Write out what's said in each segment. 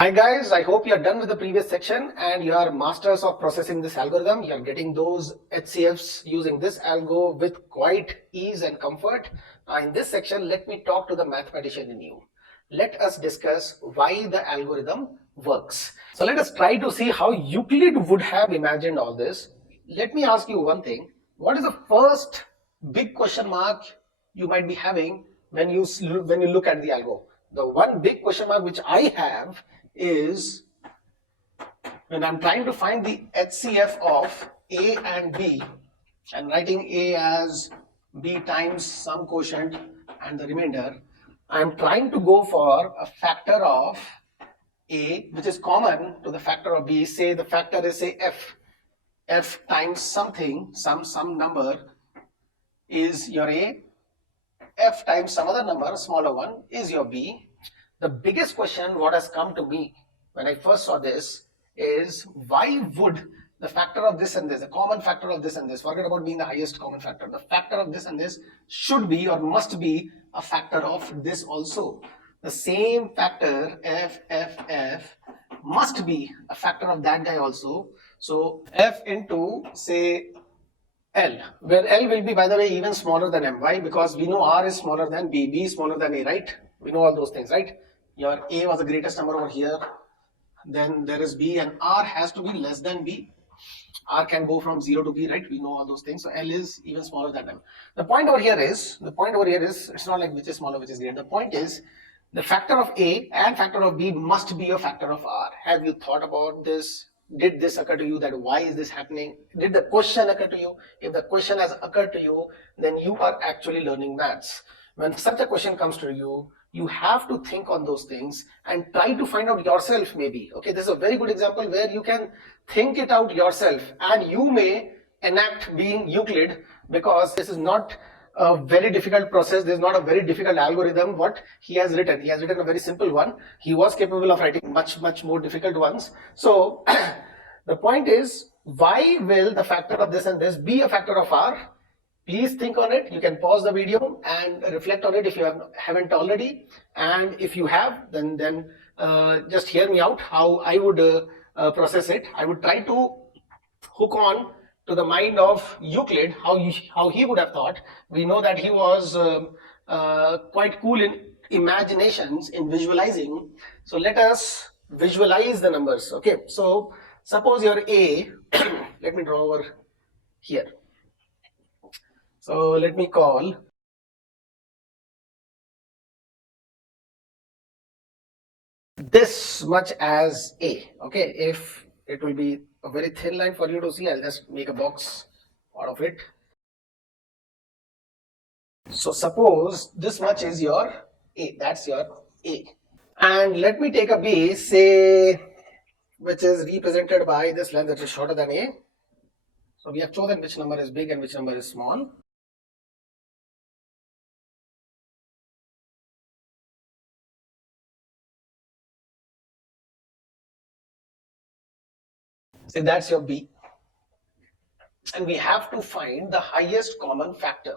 Hi guys, I hope you are done with the previous section and you are masters of processing this algorithm. You are getting those HCFs using this algo with quite ease and comfort. In this section, let me talk to the mathematician in you. Let us discuss why the algorithm works. So let us try to see how Euclid would have imagined all this. Let me ask you one thing. What is the first big question mark you might be having when you look at the algo? The one big question mark which I have is when I'm trying to find the HCF of A and B and writing A as B times some quotient and the remainder, I'm trying to go for a factor of A which is common to the factor of B. Say the factor is say F times something, some number is your A, F times some other number, smaller one, is your B. The biggest question what has come to me when I first saw this is why would the factor of this and this, the common factor of this and this, forget about being the highest common factor, the factor of this and this should be or must be a factor of this also. The same factor F must be a factor of that guy also. So F into say L, where L will be, by the way, even smaller than M. Why? Because we know R is smaller than B, B is smaller than A, right? We know all those things, right? Your A was the greatest number over here, then there is B, and R has to be less than B. R can go from 0 to B, right? We know all those things. So L is even smaller than M. The point over here is, it's not like which is smaller, which is greater. The point is, the factor of A and factor of B must be a factor of R. Have you thought about this? Did this occur to you that why is this happening? Did the question occur to you? If the question has occurred to you, then you are actually learning maths. When such a question comes to you, you have to think on those things and try to find out yourself maybe. Okay, this is a very good example where you can think it out yourself and you may enact being Euclid, because this is not a very difficult process. This is not a very difficult algorithm what he has written. He has written a very simple one. He was capable of writing much more difficult ones. So the point is, why will the factor of this and this be a factor of R? Please think on it. You can pause the video and reflect on it if you haven't already. And if you have, then just hear me out how I would process it. I would try to hook on to the mind of Euclid, how he would have thought. We know that he was quite cool in imaginations, in visualizing. So let us visualize the numbers. Okay, so suppose your A, let me draw over here. So let me call this much as A. Okay, if it will be a very thin line for you to see, I'll just make a box out of it. So suppose this much is your A, that's your A. And let me take a B, say, which is represented by this length that is shorter than A. So we have chosen which number is big and which number is small. Say that's your B. And we have to find the highest common factor.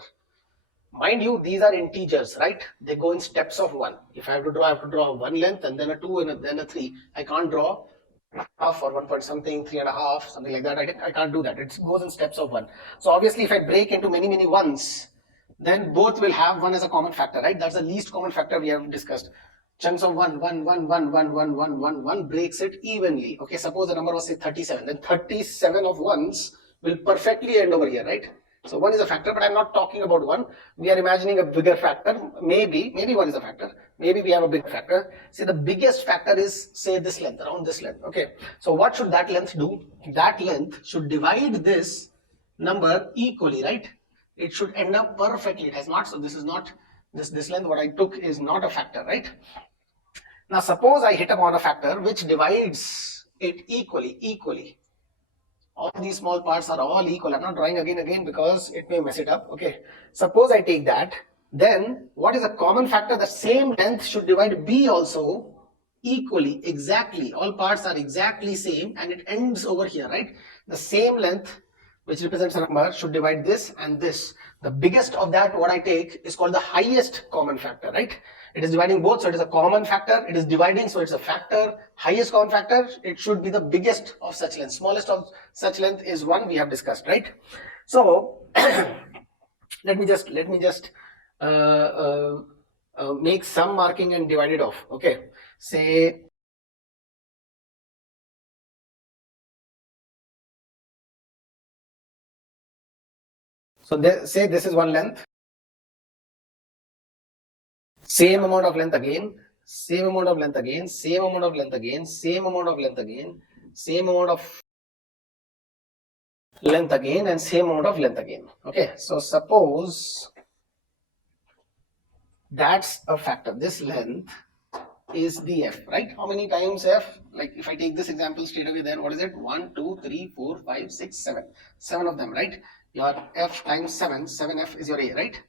Mind you, these are integers, right? They go in steps of 1. If I have to draw, I have to draw one length and then a 2 and then a 3. I can't draw half or 1 point something, 3.5, something like that. I can't do that. It goes in steps of 1. So obviously, if I break into many ones, then both will have 1 as a common factor, right? That's the least common factor we have discussed. Chunks of 1 breaks it evenly. Okay, suppose the number was say 37, then 37 of ones will perfectly end over here, right? So 1 is a factor, but I'm not talking about 1. We are imagining a bigger factor. Maybe 1 is a factor. Maybe we have a big factor. See, the biggest factor is say this length, around this length. Okay, so what should that length do? That length should divide this number equally, right? It should end up perfectly. It has not. So this is not, this length what I took is not a factor, right? Now suppose I hit upon a factor which divides it equally. All these small parts are all equal. I'm not drawing again because it may mess it up. Okay, suppose I take that, then what is a common factor? The same length should divide B also equally, exactly. All parts are exactly same and it ends over here, right? The same length which represents a number should divide this and this. The biggest of that what I take is called the highest common factor, right? It is dividing both, so it is a common factor. It is dividing, so it's a factor. Highest common factor, it should be the biggest of such length. Smallest of such length is 1, we have discussed, right? So let me just make some marking and divide it off. Okay, say say this is one length, same amount of length again, same amount of length again, same amount of length again, same amount of length again, same amount of length again, and same amount of length again. Okay, so suppose that's a factor. This length is the f, right? How many times f? Like if I take this example straight away, then what is it? 1, 2, 3, 4, 5, 6, 7. 7 of them, right? Your f times 7, 7f is your a, right?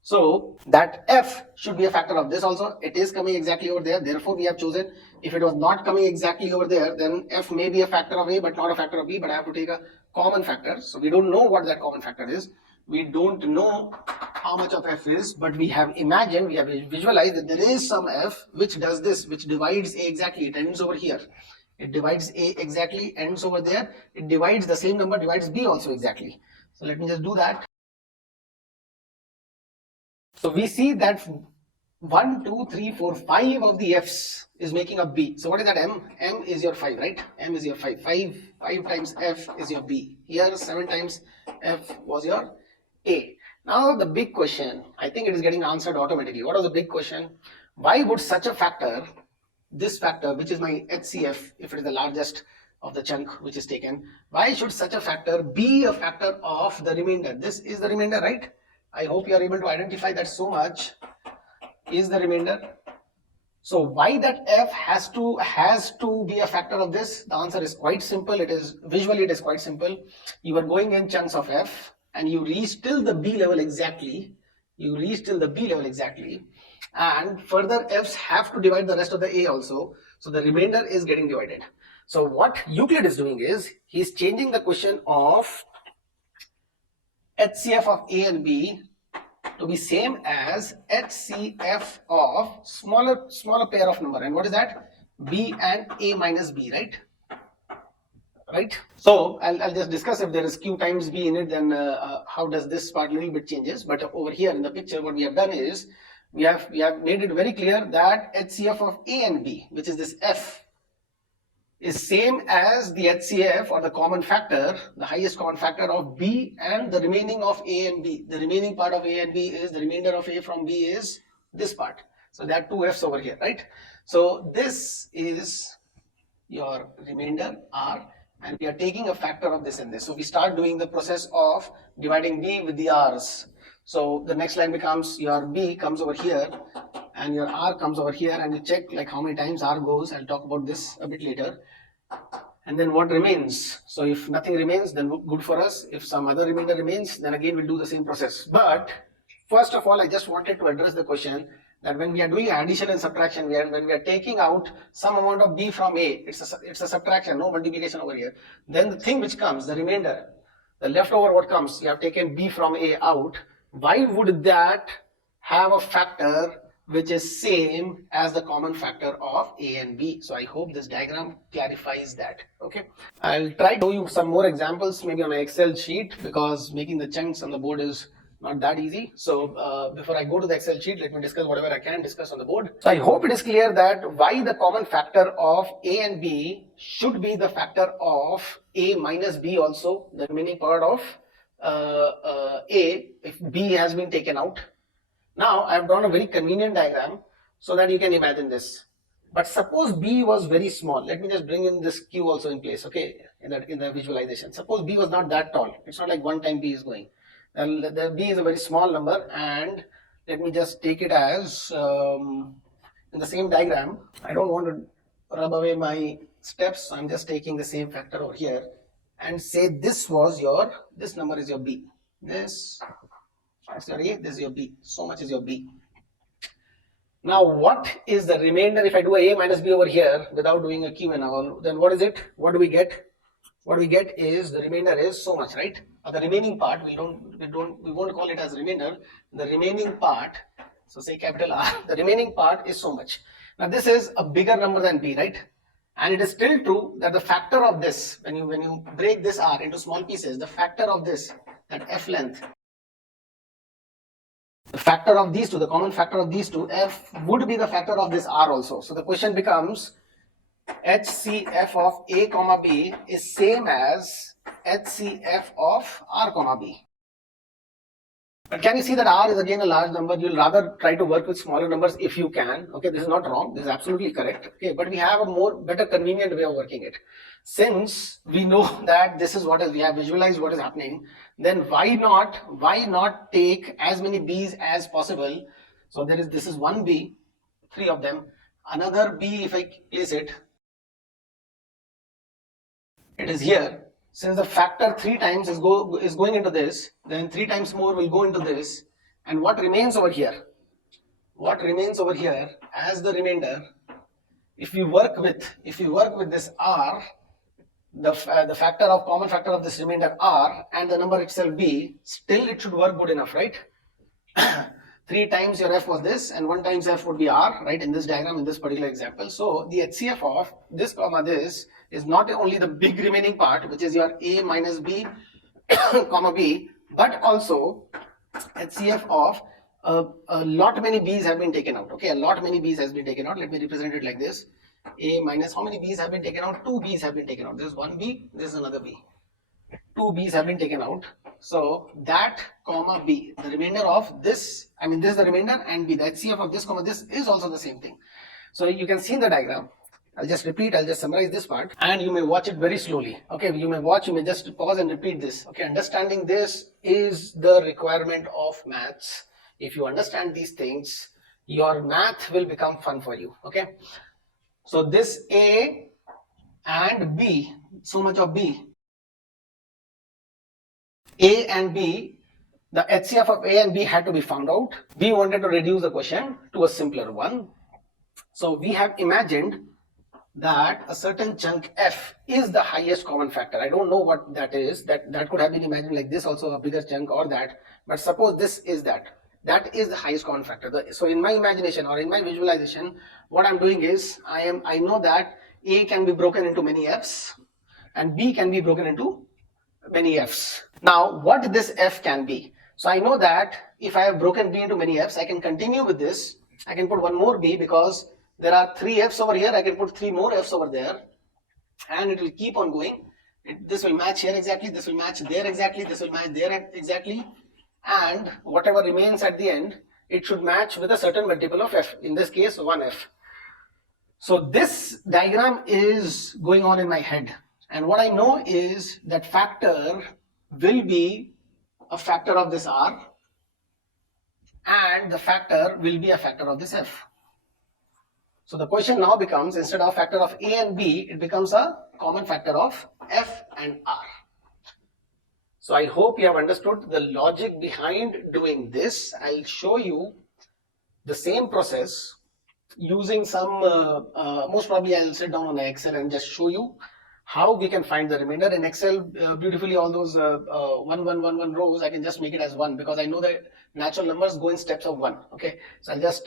So that f should be a factor of this also. It is coming exactly over there. Therefore, we have chosen, if it was not coming exactly over there, then f may be a factor of a but not a factor of b, but I have to take a common factor. So we don't know what that common factor is. We don't know how much of f is, but we have imagined, we have visualized that there is some f which does this, which divides a exactly. It ends over here. It divides a exactly, ends over there. It divides the same number, divides b also exactly. So let me just do that. So we see that 1, 2, 3, 4, 5 of the f's is making up b. So what is that m? M is your 5, right? M is your 5. 5 times f is your b. Here 7 times f was your a. Now the big question, I think it is getting answered automatically. What was the big question? Why would such a factor, this factor which is my HCF, if it is the largest of the chunk which is taken, why should such a factor be a factor of the remainder? This is the remainder, right? I hope you are able to identify that so much is the remainder. So why that f has to be a factor of this? The answer is quite simple. It is visually, it is quite simple. You are going in chunks of f and you reach till the b level exactly. You reach till the b level exactly, and further f's have to divide the rest of the a also. So the remainder is getting divided. So what Euclid is doing is he is changing the question of HCF of a and b to be same as HCF of smaller pair of number. And what is that? B and a minus b, right? Right. So I'll just discuss if there is q times b in it, then how does this part little bit changes. But over here in the picture, what we have done is we have made it very clear that HCF of a and b, which is this f, is same as the HCF or the common factor, the highest common factor of b and the remaining of a and b. The remaining part of a and b is the remainder of a from b is this part. So there are two f's over here, right? So this is your remainder r, and we are taking a factor of this and this. So we start doing the process of dividing b with the r's. So the next line becomes your b comes over here and your r comes over here, and you check like how many times r goes. I'll talk about this a bit later. And then what remains? So if nothing remains, then good for us. If some other remainder remains, then again we'll do the same process. But first of all, I just wanted to address the question that when we are doing addition and subtraction, when we are taking out some amount of b from a, it's a subtraction, no multiplication over here. Then the thing which comes, the remainder, the leftover what comes, you have taken b from a out. Why would that have a factor which is same as the common factor of a and b? So I hope this diagram clarifies that. Okay, I'll try to show you some more examples maybe on an Excel sheet, because making the chunks on the board is not that easy. So before I go to the Excel sheet, let me discuss whatever I can discuss on the board. So I hope it is clear that why the common factor of a and b should be the factor of a minus b also, the remaining part of a, if b has been taken out. Now I have drawn a very convenient diagram so that you can imagine this. But suppose b was very small. Let me just bring in this q also in place, okay, in the visualization. Suppose b was not that tall. It's not like one time b is going. And the b is a very small number, and let me just take it as in the same diagram. I don't want to rub away my steps, so I'm just taking the same factor over here and say this number is your b. This is your a, this is your b. So much is your b. Now what is the remainder if I do a minus b over here without doing a q and all? Then what is it? What do we get? What we get is the remainder is so much, right? Or the remaining part, we won't call it as remainder. The remaining part So say capital R, the remaining part is so much. Now this is a bigger number than B, right? And it is still true that the factor of this, when you break this R into small pieces, the factor of this, that F length, the factor of these two, the common factor of these two, F would be the factor of this R also. So the question becomes, HCF of A comma B is same as HCF of R comma B. But can you see that R is again a large number? You'll rather try to work with smaller numbers if you can. Okay, this is not wrong. This is absolutely correct. Okay, but we have a better convenient way of working it. Since we know that this is what is, we have visualized what is happening, then why not take as many B's as possible? So this is one B, three of them. Another B, if I place it is here. Since the factor 3 times is going into this, then 3 times more will go into this. And what remains over here? What remains over here as the remainder, if we work with this R, the common factor of this remainder R and the number itself B, still it should work good enough, right? 3 times your F was this and 1 times F would be R, right, in this diagram, in this particular example. So the HCF of this comma this is not only the big remaining part, which is your A minus B comma B, but also HCF of a lot many B's have been taken out. Okay, a lot many B's has been taken out. Let me represent it like this. A minus, how many B's have been taken out? 2 B's have been taken out. This is one B, this is another B. 2 B's have been taken out. So that comma B, the remainder of this, this is the remainder, and B, the HCF of this comma this is also the same thing. So you can see in the diagram, I'll just summarize this part, and you may watch it very slowly. Okay, you may just pause and repeat this. Okay, understanding this is the requirement of maths. If you understand these things, your math will become fun for you. Okay, so this A and B, so much of B, A and B, the HCF of A and B had to be found out. We wanted to reduce the question to a simpler one. So we have imagined that a certain chunk F is the highest common factor. I don't know what that is. That could have been imagined like this also, a bigger chunk or that. But suppose this is that. That is the highest common factor. So in my imagination or in my visualization, what I'm doing is I know that A can be broken into many F's and B can be broken into many F's. Now what this F can be? So I know that if I have broken B into many F's, I can continue with this. I can put one more B because there are 3 F's over here. I can put 3 more F's over there and it will keep on going. This will match here exactly, this will match there exactly, this will match there exactly, and whatever remains at the end, it should match with a certain multiple of F, in this case 1F. So this diagram is going on in my head, and what I know is that factor will be a factor of this R and the factor will be a factor of this F. So the question now becomes, instead of factor of A and B, it becomes a common factor of F and R. So I hope you have understood the logic behind doing this. I'll show you the same process using some, most probably I'll sit down on Excel and just show you how we can find the remainder. In Excel, beautifully all those 1, 1, 1, 1 rows, I can just make it as 1 because I know that natural numbers go in steps of 1. Okay, so I'll just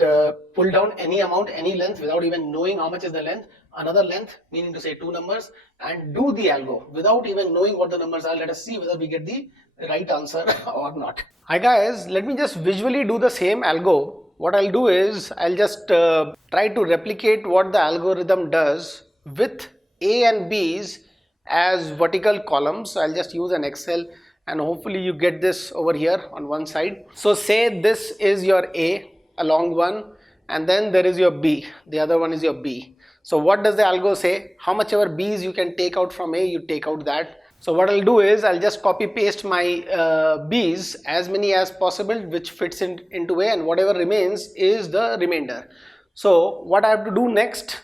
pull down any amount, any length without even knowing how much is the length, another length, meaning to say 2 numbers, and do the algo without even knowing what the numbers are. Let us see whether we get the right answer or not. Hi guys, let me just visually do the same algo. What I'll do is I'll just try to replicate what the algorithm does with A and B's as vertical columns. So I'll just use an Excel and hopefully you get this over here on one side. So say this is your A, a long one, and then there is your B, the other one is your B. So what does the algo say? How much ever B's you can take out from A, you take out that. So what I'll do is I'll just copy paste my B's, as many as possible, which fits into A, and whatever remains is the remainder. So what I have to do next,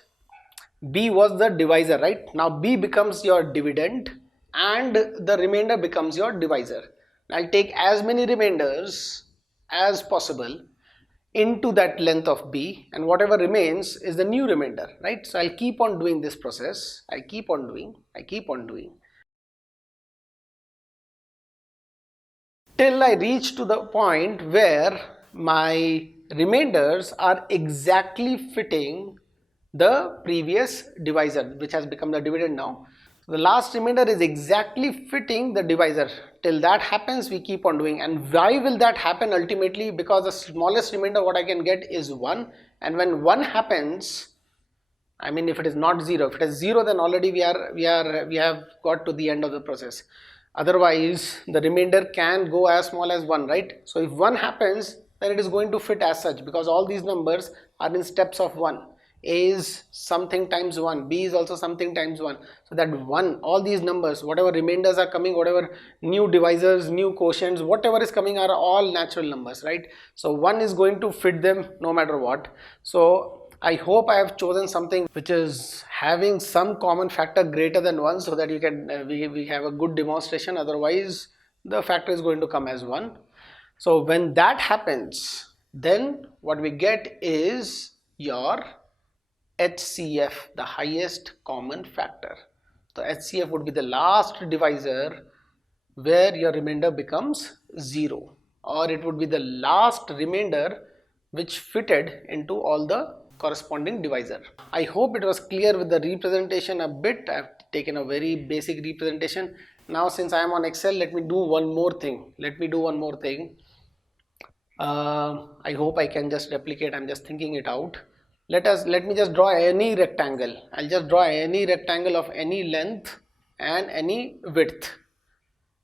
B was the divisor, right? Now B becomes your dividend and the remainder becomes your divisor. I'll take as many remainders as possible into that length of B, and whatever remains is the new remainder, right? So I'll keep on doing this process. I keep on doing till I reach to the point where my remainders are exactly fitting the previous divisor, which has become the dividend now. The last remainder is exactly fitting the divisor. Till that happens, we keep on doing. And why will that happen ultimately? Because the smallest remainder what I can get is 1, and when 1 happens, I mean, if it is not 0, if it is 0, then already we have got to the end of the process. Otherwise, the remainder can go as small as 1, right? So if 1 happens, then it is going to fit as such, because all these numbers are in steps of 1. A is something times 1, B is also something times 1. So that 1, all these numbers, whatever remainders are coming, whatever new divisors, new quotients, whatever is coming are all natural numbers, right? So 1 is going to fit them no matter what. So I hope I have chosen something which is having some common factor greater than 1, so that you can we have a good demonstration. Otherwise, the factor is going to come as 1. So when that happens, then what we get is your HCF, the highest common factor. So HCF would be the last divisor where your remainder becomes 0, or it would be the last remainder which fitted into all the corresponding divisor. I hope it was clear with the representation a bit. I have taken a very basic representation. Now since I am on Excel, let me do one more thing. I hope I can just replicate. I'm just thinking it out. Let me just draw any rectangle. I'll just draw any rectangle of any length and any width.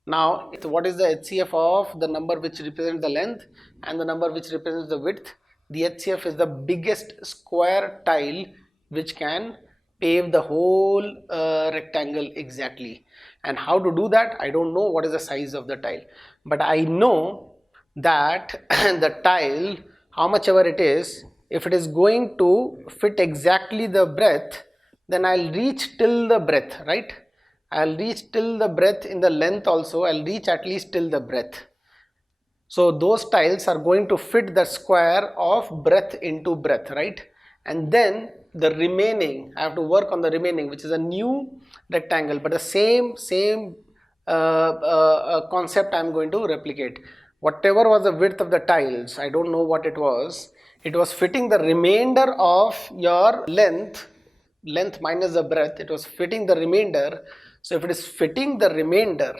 Now, what is the HCF of the number which represents the length and the number which represents the width? The HCF is the biggest square tile which can pave the whole rectangle exactly. And how to do that? I don't know what is the size of the tile, but I know that the tile, how much ever it is, if it is going to fit exactly the breadth, then I'll reach till the breadth, right? I'll reach till the breadth. In the length also I'll reach at least till the breadth. So those tiles are going to fit the square of breadth into breadth, right? And then the remaining, I have to work on the remaining, which is a new rectangle, but the same concept I'm going to replicate. Whatever was the width of the tiles, I don't know what it was fitting the remainder of your length minus the breadth. It was fitting the remainder. So if it is fitting the remainder,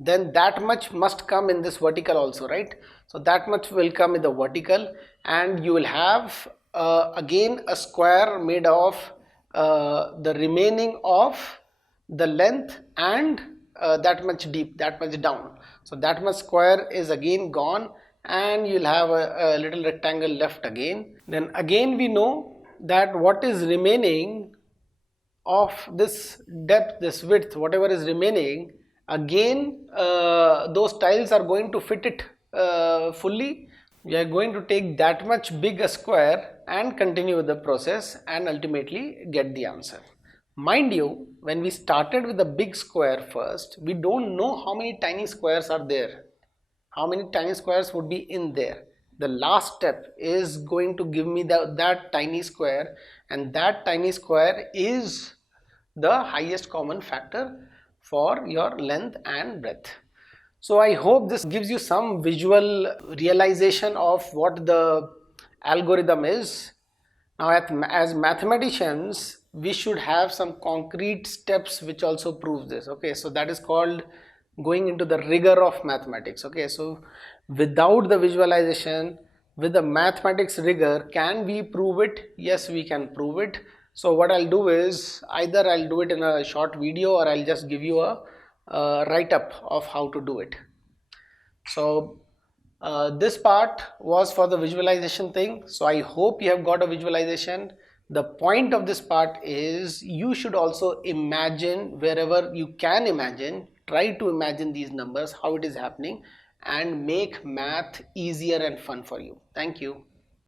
then that much must come in this vertical also, right? So that much will come in the vertical, and you will have again a square made of the remaining of the length and that much deep, that much down. So that much square is again gone, and you'll have a little rectangle left again. Then again we know that what is remaining of this depth, this width, whatever is remaining, again those tiles are going to fit it fully. We are going to take that much big a square and continue with the process and ultimately get the answer. Mind you, when we started with the big square first, we don't know how many tiny squares are there, how many tiny squares would be in there. The last step is going to give me that tiny square, and that tiny square is the highest common factor for your length and breadth. So I hope this gives you some visual realization of what the algorithm is. Now as mathematicians, we should have some concrete steps which also prove this. Okay, so that is called going into the rigor of mathematics. Okay, so without the visualization, with the mathematics rigor, can we prove it? Yes, we can prove it. So what I'll do is, either I'll do it in a short video or I'll just give you a write-up of how to do it. So this part was for the visualization thing. So I hope you have got a visualization. The point of this part is you should also imagine wherever you can imagine. Try to imagine these numbers, how it is happening, and make math easier and fun for you. Thank you.